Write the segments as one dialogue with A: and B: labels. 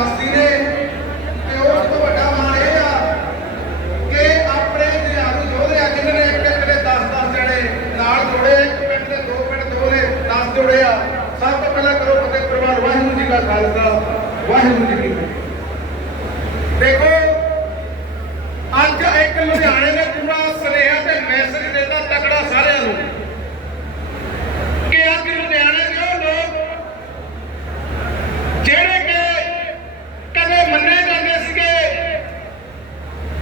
A: ਵਾਸੀ ਨੇ। ਤੇ ਉਸ ਤੋਂ ਵੱਡਾ ਮਾਣ ਇਹ ਆ ਕਿ ਆਪਣੇ ਜਹਾਰੂ ਯੋਧੇ ਆ, ਜਿਨ੍ਹਾਂ ਨੇ ਇੱਕ ਇੱਕ ਦੇ 10 10 ਜਣੇ ਨਾਲ ਜੋੜੇ, ਇੱਕ ਪਿੰਡ ਦੇ ਦੋ ਪਿੰਡ ਦੋ 10 ਜੋੜੇ ਆ। ਸਭ ਤੋਂ ਪਹਿਲਾਂ ਕਰੋ ਫਤਿਹ ਪ੍ਰਵਾਨ ਵਾਹਿਗੁਰੂ ਜੀ ਕਾ ਖਾਲਸਾ, ਵਾਹਿਗੁਰੂ ਜੀ ਕੀ ਫਤਿਹ। ਦੇਖੋ ਅੱਜ ਇੱਕ ਲੁਧਿਆਣੇ ਨੇ ਪੂਰਾ ਸੁਨੇਹਾ ਤੇ ਮੈਸੇਜ ਦਿੱਤਾ ਤਕੜਾ ਸਾਰਿਆਂ ਨੂੰ ਕਿ ਅੱਜ ਲੁਧਿਆਣੇ ਦੇ ਉਹ ਲੋਕ ਜਿਹੜੇ ਕਿ ਕਦੇ ਮੰਨੇ ਜਾਂਦੇ ਸੀਗੇ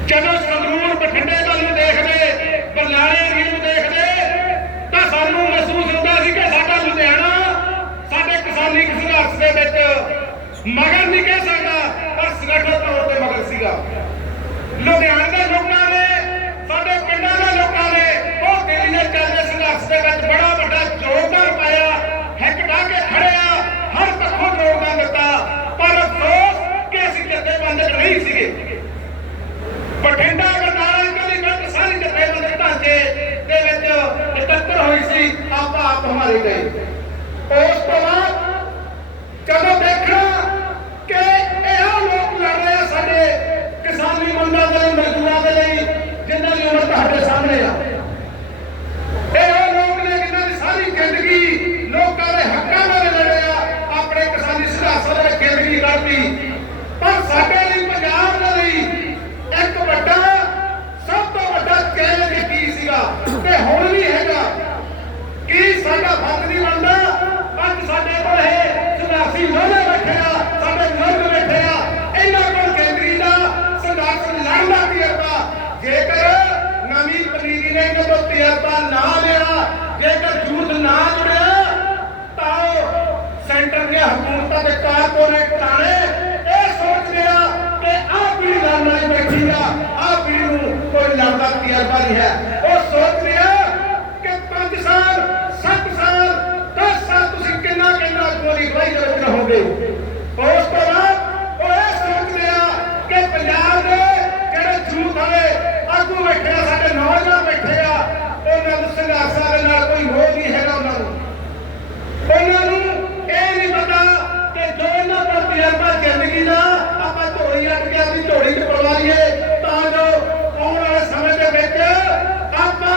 A: ਜਦੋਂ ਸੰਗਰੂਰ ਬਠਿੰਡੇ ਵੱਲ ਨੂੰ ਦੇਖਦੇ ਬਰਨਾਲੇ ਏਰੀਏ ਨੂੰ ਦੇਖਦੇ ਤਾਂ ਸਾਨੂੰ ਮਹਿਸੂਸ ਹੁੰਦਾ ਸੀ ਕਿ ਸਾਡਾ ਲੁਧਿਆਣਾ ਸਾਡੇ ਕਿਸਾਨੀ ਸੰਘਰਸ਼ ਦੇ ਵਿੱਚ ਮਗਰ ਨਹੀਂ ਕਹਿ ਸਕਦਾ, ਪਰ ਸੰਗਠਨ ਤੌਰ ਤੇ ਮਗਰ ਸੀਗਾ। ਲੁਧਿਆਣੇ ਦੇ ਲੋਕਾਂ ਨੇ, ਸਾਡੇ ਪਿੰਡਾਂ ਦੇ ਲੋਕਾਂ ਨੇ ਉਹ ਦਿੱਲੀ ਦੇ ਚੱਲਦੇ ਸੰਘਰਸ਼ ਦੇ ਵਿੱਚ ਬੜਾ ਵੱਡਾ ਯੋਗਦਾਨ ਪਾਇਆ, ਹਿੱਕ ਕੇ ਖੜਿਆ ਹਰ ਪੱਖੋਂ ਯੋਗਦਾਨ ਦਿੱਤਾ, ਪਰ ਅਫਸੋਸ ਕਿ ਅਸੀਂ ਜਥੇਬੰਦਕ ਨਹੀਂ ਸੀਗੇ। ਬਠਿੰਡਾ ਬਰਨਾਲਾ ਕਲੀ ਕੱਟ ਸਾਰੀ ਜਥੇਬੰਦਕ ਢਾਂਚੇ ਦੇ ਵਿੱਚ ਇਕੱਤਰ ਹੋਈ ਸੀ, ਆਪਾਂ ਆਪ ਹਮਾਰੇ ਗਏ। ਉਸ ਤੋਂ ਬਾਅਦ ਜਦੋਂ ਦੇਖਣਾ ਕਿ ਇਹ ਉਹ ਲੋਕ ਲੜ ਰਹੇ ਆ ਸਾਡੇ ਕਿਸਾਨੀ ਮੰਗਾਂ ਦੇ ਲਈ ਮਜ਼ਦੂਰਾਂ ਦੇ ਲਈ ਜਿਨ੍ਹਾਂ ਦੀ ਉਮਰ ਤੁਹਾਡੇ ਸਾਹਮਣੇ ਆ ਇਹ ਉਹ ਲੋਕ ਨੇ ਜਿਨ੍ਹਾਂ ਦੀ ਸਾਰੀ ਜ਼ਿੰਦਗੀ ਲੋਕਾਂ ਦੇ ਹੱਕਾਂ ਨਾਲ ਲੜੇ ਆ ਆਪਣੇ ਕਿਸਾਨੀ ਸੰਘਰਸ਼ਾਂ ਦੇ ਵਿੱਚ ਜ਼ਿੰਦਗੀ ਕੱਢੀ ਪਰ ਸਾਡੇ ਲਈ ਪੰਜਾਬ ਦੇ ਲਈ ਇੱਕ ਵੱਡਾ ਸਭ ਤੋਂ ਵੱਡਾ ਚੈਲੰਜ ਕੀ ਸੀਗਾ ਤੇ ਹੁਣ ਵੀ ਹੈਗਾ ਕੀ ਸਾਡਾ ਫਰਜ਼ ਨਹੀਂ ਬਣਦਾ ਅੱਜ ਸਾਡੇ ਕੋਲ ਇਹ ਸੰਘਰਸ਼ੀ ਲੋਹੇ ਬੈਠੇ ਆ ਸਾਡੇ ਬਜ਼ੁਰਗ ਬੈਠੇ ਆ ਇਹਨਾਂ ਕੋਲ ਕੇਂਦਰੀ ਦਾ ਸੰਘਰਸ਼ ਲੜਨ ਦਾ ਤਜਰਬਾ ਜੇਕਰ ਨਵੀਂ ਪਨੀਰੀ ਨੇ ਇਹਨਾਂ ਤੋਂ ਤਜਰਬਾ ਨਾ ਲਿਆ ਜੇਕਰ ਜੂਥ ਨਾ ਜੁੜਿਆ ਤਾਂ ਉਹ ਸੈਂਟਰ ਦੀਆਂ ਹਕੂਮਤਾਂ ਦੇ ਕਾਰਪੋਰੇਟ ਟਾਣੇ ਇਹ ਸੋਚ ਆ ਕਿ ਆਹ ਪੀੜੀ ਲੜਨ ਵਾਲੀ ਬੈਠੀ ਆ, ਆਹ ਪੀੜੀ ਨੂੰ ਕੋਈ ਲੜਦਾ ਤਜਰਬਾ ਨਹੀਂ ਹੈ। ਉਹ ਸੋਚ ਰਿਹਾ ਕਿ 5 ਸਾਲ 7 ਸਾਲ 10 ਸਾਲ ਤੁਸੀਂ ਕਿੰਨਾ ਕਿੰਨਾ ਗੋਲੀ ਗਵਾਈ ਦੇ ਵਿੱਚ ਰਹੋਗੇ ਉਸ ਤੋਂ ਬਾਅਦ ਉਹ ਇਹ ਸੋਚ ਰਿਹਾ ਕਿ ਪੰਜਾਬ ਦੇ ਜਿਹੜੇ ਜੂਥ ਵਾਲੇ ਆਗੂ ਬੈਠੇ ਆ ਸਾਡੇ ਨੌਜਵਾਨ ਬੈਠੇ ਆ ਉਹਨਾਂ ਨੂੰ ਸੰਘਰਸ਼ਾਂ ਦੇ ਨਾਲ ਕੋਈ ਮੋਹ ਨਹੀਂ ਹੈਗਾ ਉਹਨਾਂ ਨੂੰ ਉਹਨਾਂ ਨੂੰ ਇਹ ਨਹੀਂ ਪਤਾ ਕਿ ਜੋ ਇਹਨਾਂ ਦਾ ਤਜਰਬਾ ਜ਼ਿੰਦਗੀ ਦਾ ਆਪਾਂ ਝੋਲੀ ਅੱਟ ਕੇ ਆਪਣੀ ਝੋਲੀ 'ਚ ਪਵਾ ਲਈਏ ਤਾਂ ਜੋ ਆਉਣ ਵਾਲੇ ਸਮੇਂ ਦੇ ਵਿੱਚ ਆਪਾਂ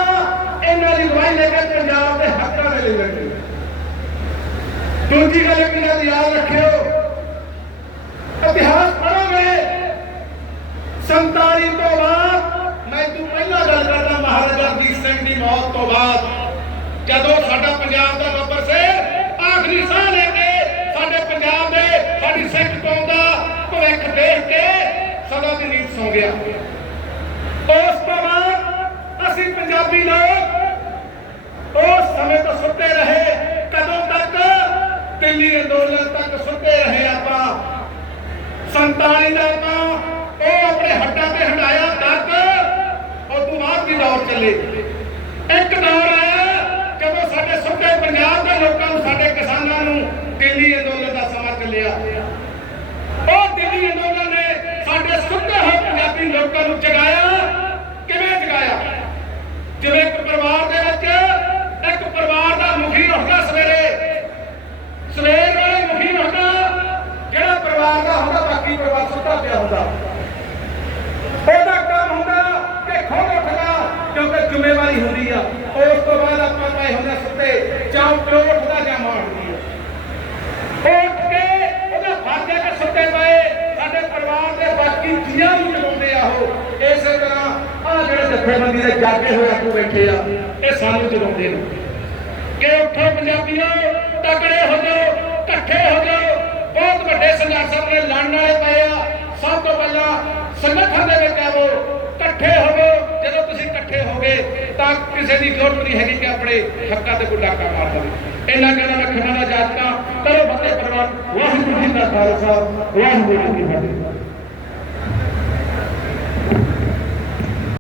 A: ਇਹਨਾਂ ਦੀ ਗਵਾਹੀ ਲੈ ਕੇ ਪੰਜਾਬ ਦੇ ਹੱਕਾਂ ਦੂਜੀ ਗੱਲ ਵੀ ਨਾਲ ਯਾਦ ਰੱਖਿਓ, ਇਤਿਹਾਸ ਪੜ੍ਹੋਗੇ। 47 ਤੋਂ ਬਾਅਦ, ਮੈਂ ਤੂੰ ਪਹਿਲਾਂ ਗੱਲ ਕਰਦਾ, ਮਹਾਰਾਜਾ ਰਣਜੀਤ ਸਿੰਘ ਦੀ ਮੌਤ ਤੋਂ ਬਾਅਦ, ਜਦੋਂ ਸਾਡਾ ਪੰਜਾਬ ਦਾ ਬੱਬਰ ਸੇ, ਆਖਰੀ ਸਾਹ ਲੈ ਕੇ ਸਾਡੇ ਪੰਜਾਬ ਦੇ ਸਾਡੀ ਸਿੱਖ ਕੌਮ ਦਾ ਭਵਿੱਖ ਦੇਖ ਕੇ ਸਦਾ ਦੀ ਨੀਂਦ ਸੌ ਗਿਆ। ਉਸ ਤੋਂ ਬਾਅਦ ਅਸੀਂ ਪੰਜਾਬੀ ਲੋਕ ਦਿੱਲੀ ਅੰਦੋਲਨ ਤੱਕ ਸੁੱਤੇ ਰਹੇ ਆਪਾਂ। 47 ਦਾ ਆਪਾਂ ਉਹ ਆਪਣੇ ਹੱਡਾਂ ਤੇ ਹਟਾਇਆ ਤੱਕ ਉਸ ਤੋਂ ਬਾਅਦ ਵੀ ਦੌਰ ਚੱਲੇ। ਇੱਕ ਦੌਰ ਆਇਆ ਜਦੋਂ ਸਾਡੇ ਸੁੱਤੇ ਪੰਜਾਬ ਦੇ ਲੋਕਾਂ ਨੂੰ, ਸਾਡੇ ਕਿਸਾਨਾਂ ਨੂੰ ਦਿੱਲੀ ਅੰਦੋਲਨ ਦਾ ਸਮਾਂ ਚੱਲਿਆ। ਉਹ ਦਿੱਲੀ ਅੰਦੋਲਨ ਨੇ ਸਾਡੇ ਸੁੱਤੇ ਹੋਏ ਪੰਜਾਬੀ ਲੋਕਾਂ ਨੂੰ ਜਗਾਇਆ ਕਿਵੇਂ ਜਗਾਇਆ ਜਿਵੇਂ ਇੱਕ ਪਰਿਵਾਰ ਦੇ ਵਿੱਚ ਇੱਕ ਪਰਿਵਾਰ ਦਾ ਮੁਖੀ ਹੁੰਦਾ ਸਵੇਰੇ ਸਵੇਰ ਵੇਲੇ ਮੁਖੀ ਹੁੰਦਾ ਜਿਹੜਾ ਪਰਿਵਾਰ ਦਾ ਹੁੰਦਾ ਬਾਕੀ ਪਰਿਵਾਰ ਸੁੱਤਾ ਪਿਆ ਹੁੰਦਾ ਉਹਦਾ ਕੰਮ ਹੁੰਦਾ ਕਿ ਖੁਦ ਉੱਠਣਾ ਕਿਉਂਕਿ ਜ਼ਿੰਮੇਵਾਰੀ ਹੁੰਦੀ ਆ। ਉਸ ਤੋਂ ਬਾਅਦ ਆਪਾਂ ਪਏ ਹੁੰਦੇ ਸੁੱਤੇ। ਜਾਂ ਪਿਓ ਉੱਠਦਾ ਜਾਂ ਮਾਂ ਆ ਉੱਠ ਕੇ ਉਹਦਾ ਫਰਜ਼ ਹੈ ਕਿ ਸੁੱਤੇ ਪਏ। ਸਾਡੇ ਪਰਿਵਾਰ ਦੇ ਬਾਕੀ ਜੀਆਂ ਨੂੰ ਜਗਾਉਂਦੇ ਆ ਉਹ। ਇਸੇ ਤਰ੍ਹਾਂ ਆ ਜਿਹੜੇ ਜਥੇਬੰਦੀ ਦੇ ਜਾਗੇ ਹੋਏ ਆਗੂ ਬੈਠੇ ਆ, ਇਹ ਸਾਨੂੰ ਜਗਾਉਂਦੇ ਨੇ। ਕਿ ਉੱਠੋ ਪੰਜਾਬੀਓ, ਤਕੜੇ ਹੋ ਜਾਓ, ਇਕੱਠੇ ਹੋ ਜਾਓ। ਬਹੁਤ ਵੱਡੇ ਸੰਘਰਸ਼ਾਂ ਦੇ ਲੜਨ ਵਾਲੇ ਪਏ ਆ। ਸਭ ਤੋਂ ਪਹਿਲਾਂ ਸੰਗਠਨ ਦੇ ਤਾਂ ਕਿਸੇ ਦੀ ਜ਼ਰੂਰਤ ਨਹੀਂ ਹੈਗੀ ਕਿ ਆਪਣੇ ਹੱਕਾਂ ਤੇ ਕੋਈ ਡਾਕਾ ਮਾਰ ਦੇਵੇ। ਇਹਨਾਂ ਕਹਿੰਦਾ ਰੱਖਣਾ ਦਾ ਜਾਤਕਾ ਕਰੋ ਬੰਦੇ ਪਰਵਾਨ ਵਾਹਿਗੁਰੂ ਜੀ ਦਾ ਖਾਲਸਾ, ਵਾਹਿਗੁਰੂ ਜੀ ਕੀ ਫਤਿਹ।